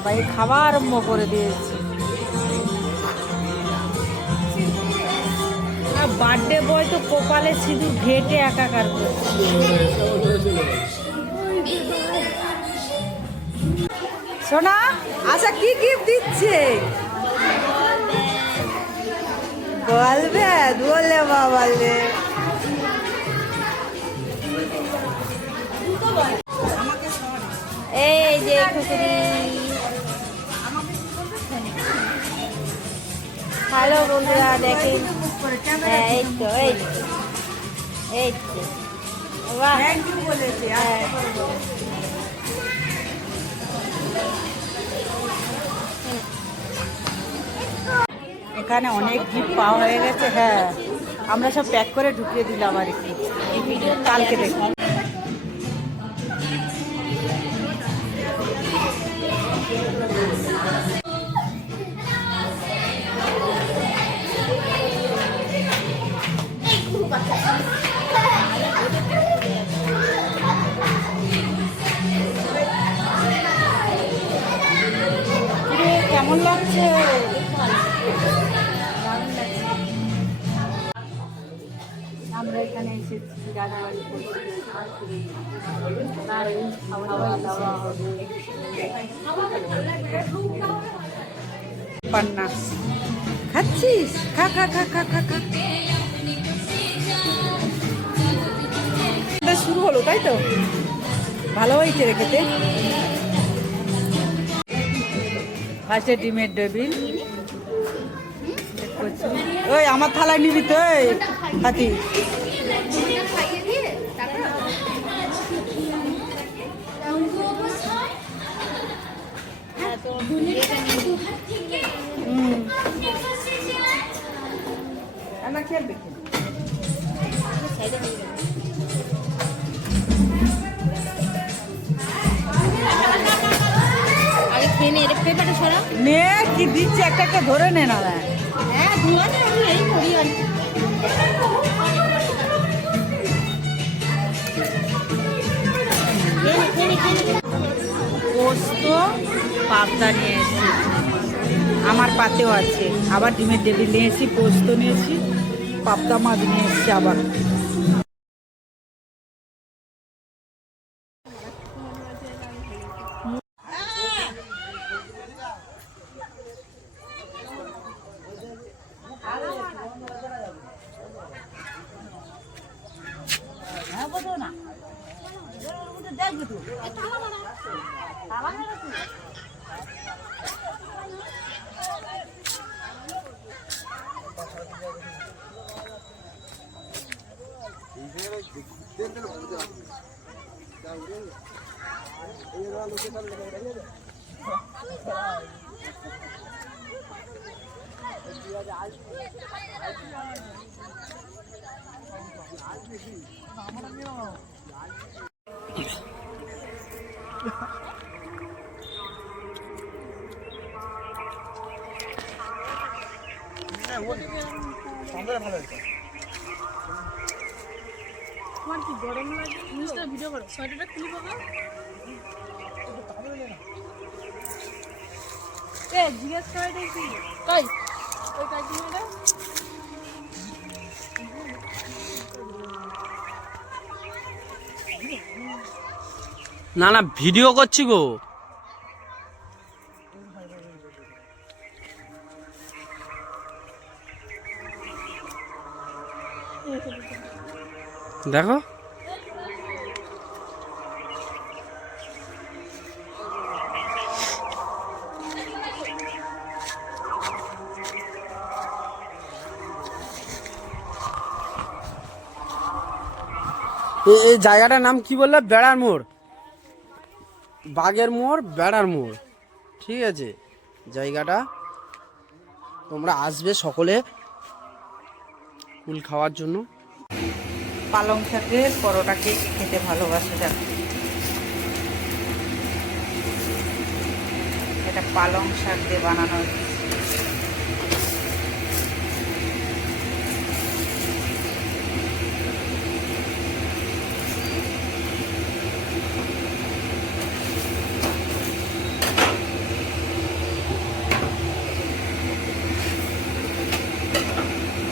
বাবা এই খাওয়া আরম্ভ করে দিয়েছে। বার্থডে বয় তো কপালে সিঁদুর ঘেটে একাকার করছে। সোনা আচ্ছা কি গিফট দিচ্ছে? বলবে বলে বাবালে এই যে খুকুরি। হ্যালো বন্ধুরা দেখেন, এই তো এই তো বাহ বলেছে। এখানে অনেক গিফট পাওয়া হয়ে গেছে। হ্যাঁ আমরা সব প্যাক করে ঢুকিয়ে দিলাম আর কি, এই ভিডিও কালকে দেখি। কেমন লাগছে? আমরা এখানে এসেছি রাজাবাড়ি পান্না খাচ্ছিস? খা খা খা খা খা খা। শুরু হলো তাই তো, ভালো হয়েছে রেখেতে। ফার্স্টে ডিমের টেবিল। ওই আমার থালায় নিবি তো হাতি। খেলবে নে কি দিচ্ছে, একটা একটা ধরে নে না। পোস্ত পাবদা নিয়ে এসেছি, আমার পাতেও আছে। আবার ডিমের টেবিল নিয়েছি, পোস্ত নিয়েছি, পাবদা মাছ নিয়ে এসেছি আবার। তোমার কি গরম লাগে? নিউজটা ভিডিও করো, সোয়েটারটা খুলে পাবো। এ জিজ্ঞেস করে দেখি কই ওই কাকিমাটা। না না ভিডিও করছি গো। দেখো এই জায়গাটার নাম কি বললে? বেড়ার মোড়, বাগের মোড়, বেড়ার মোড়। ঠিক আছে, জায়গাটা তোমরা আসবে সকলে কুল খাওয়ার জন্য। পালং শাকের পরোটাকে খেতে ভালোবাসে যাক। এটা পালং শাক দিয়ে বানানো হয়েছে।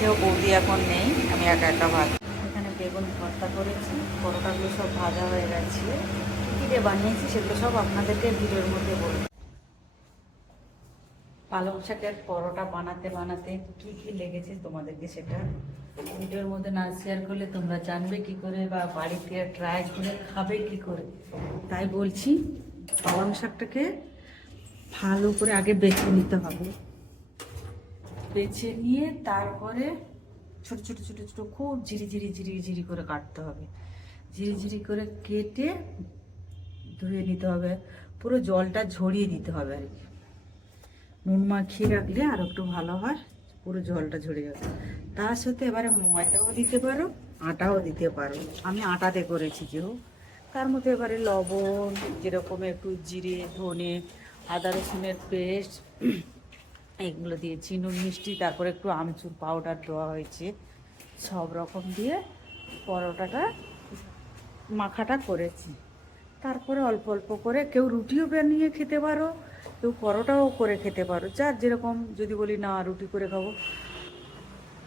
ছেলেও বৌদি এখন নেই, আমি একা একা ভাত। এখানে বেগুন ভর্তা করেছি, পরোটাগুলো সব ভাজা হয়ে গেছে। কী দিয়ে বানিয়েছি সেগুলো সব আপনাদেরকে ভিডিওর মধ্যে বলবো। পালং শাকের পরোটা বানাতে বানাতে কি কি লেগেছে তোমাদেরকে সেটা ভিডিওর মধ্যে না শেয়ার করলে তোমরা জানবে কি করে, বা বাড়িতে ট্রাই করে খাবে কি করে। তাই বলছি, পালং শাকটাকে ভালো করে আগে বেছে নিতে হবে। বেছে নিয়ে তারপরে ছোট ছোট ছোট ছোট খুব ঝিরি করে কাটতে হবে। ঝিরি করে কেটে ধুয়ে নিতে হবে, পুরো জলটা ঝরিয়ে দিতে হবে আর কি। নুন মাখিয়ে রাখলে আর একটু ভালো হয়, পুরো জলটা ঝরে যাবে। তার সাথে এবারে ময়দাও দিতে পারো, আটাও দিতে পারো। আমি আটাতে করেছি কেউ। তার মধ্যে এবারে লবণ, যেরকম একটু জিরে, ধনে, আদা রসুনের পেস্ট এগুলো দিয়েছি, নুন মিষ্টি, তারপরে একটু আমচুর পাউডার দেওয়া হয়েছে। সব রকম দিয়ে পরোটাটা মাখাটা করেছি। তারপরে অল্প অল্প করে কেউ রুটিও বানিয়ে খেতে পারো, কেউ পরোটাও করে খেতে পারো, যার যেরকম। যদি বলি না রুটি করে খাবো,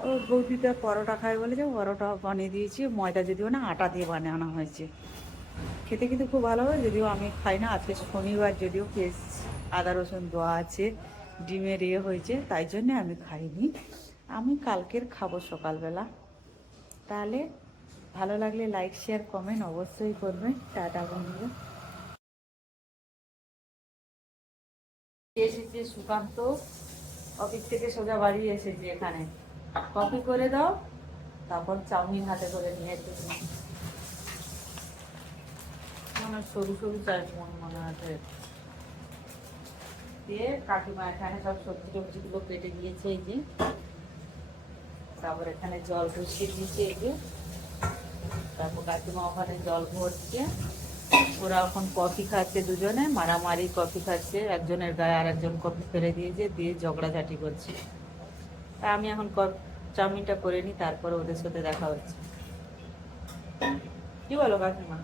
ও বৌদিটা পরোটা খায় বলে যে পরোটা বানিয়ে দিয়েছি, ময়দা যদিও না আটা দিয়ে বানানো হয়েছে। খেতে কিন্তু খুব ভালো হয়, যদিও আমি খাই না। আজকে শনিবার, যদিও পেঁয়াজ আদা রসুন দেওয়া আছে, ডিমের হয়েছে, তাই জন্যে আমি খাইনি। আমি কালকের খাবো সকালবেলা। তাহলে ভালো লাগলে লাইক শেয়ার কমেন্ট অবশ্যই করবে। টাটা বন্ধুরা। এসেছে সুকান্ত অফিস থেকে, সোজা বাড়ি এসেছে। এখানে কফি করে দাও, তারপর চাউমিন হাতে করে নিয়ে এসেছে। সরু সরু চাউমিন মনে আছে। দিয়ে কাকিমা এখানে সব সবজি টবজিগুলো কেটে দিয়েছে এই যে। তারপর এখানে জল বসিয়ে দিয়েছে এই যে। তারপর কাকিমা ওখানে জল ভরছে। ওরা এখন কফি খাচ্ছে, দুজনে মারামারি কফি খাচ্ছে, একজনের গায়ে আর একজন কফি ফেলে দিয়েছে, দিয়ে ঝগড়াঝাটি করছে। তা আমি এখন চাউমিনটা করে নিই, তারপরে ওদের সাথে দেখা হচ্ছে। কি বলো কাকিমা?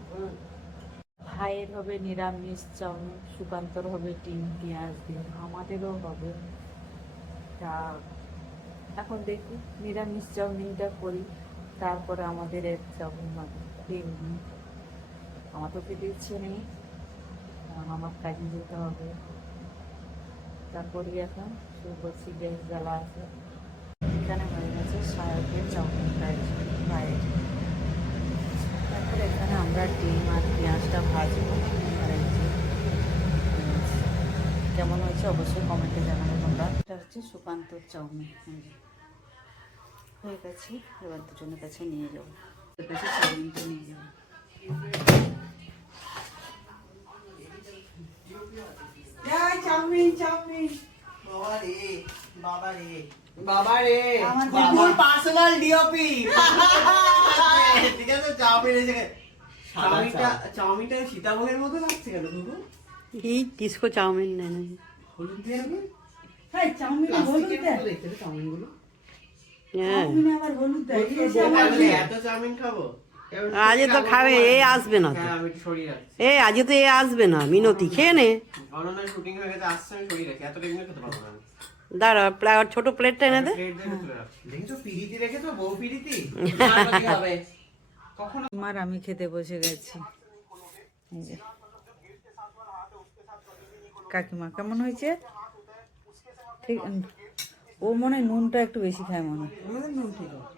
ভাইয়ের হবে নিরামিষ চাউমিন, সুকান্তর হবে ডিম পেঁয়াজ দিয়ে, আমাদেরও হবে। তা এখন দেখি নিরামিষ চাউমিনটা করি, তারপরে আমাদের এক চাউমিন হবে ডিম। আমার তো খেতে ইচ্ছে নেই, আমার কাজে যেতে হবে। তারপরে এখন শুরু করছি, গ্যাস জ্বালা আছে। এখানে হয়ে গেছে সায়কের চাউমিনটা ভাইয়ের। তারপরে এখানে আমরা ডিম আর পেঁয়াজটা ভাজবো। আর কেমন হয়েছে অবশ্যই কমেন্টে জানাবে তোমরা। এটা হচ্ছে সুকান্তর চাউমিন হয়ে গেছে। এবার দুজনের কাছে নিয়ে যাবো, কাছে চাউমিনটা নিয়ে যাবো। চাউমিন চাউমিন বাবা রে আমার বাবুর পার্সোনাল ডিওপি ঠিক আছে। চাউমিনটা সীতাভোগের মতো লাগছে কেন বাবু? কি ডিস্কো চাউমিন নেই না হলুদ দিয়ে হবে? হ্যাঁ চাউমিন হলুদ দেয়। দেখতে চাউমিনগুলো হ্যাঁ চাউমিনে আবার হলুদ দেয়। এই এসে আমার তাহলে এত চাউমিন খাবো? আজ তো খাবে, এ আসবে না তো। হ্যাঁ আমি একটু সরিয়ে রাখছি। এ আজ তো এ আসবে না, মিনতি খেয়ে নে। অনলাইন শুটিং হয়ে গেছে, আসছে আমি সরিয়ে রাখছি। এতটা এমনি খেতে পারবো না আমি। দাঁড়া, ছোট প্লেটটা এনে দে। প্লেট দিয়ে তুলে রাখছি। দেখেছো পিরিতি রেখেছো, বউ পিরিতি হবে কখনো। আমার আমি খেতে বসে গেছি। এই যে কাকিমা কেমন হয়েছে? ঠিক ও মনে হয় নুনটা একটু বেশি খায় মনে হয়। নুন ঠিক আছে।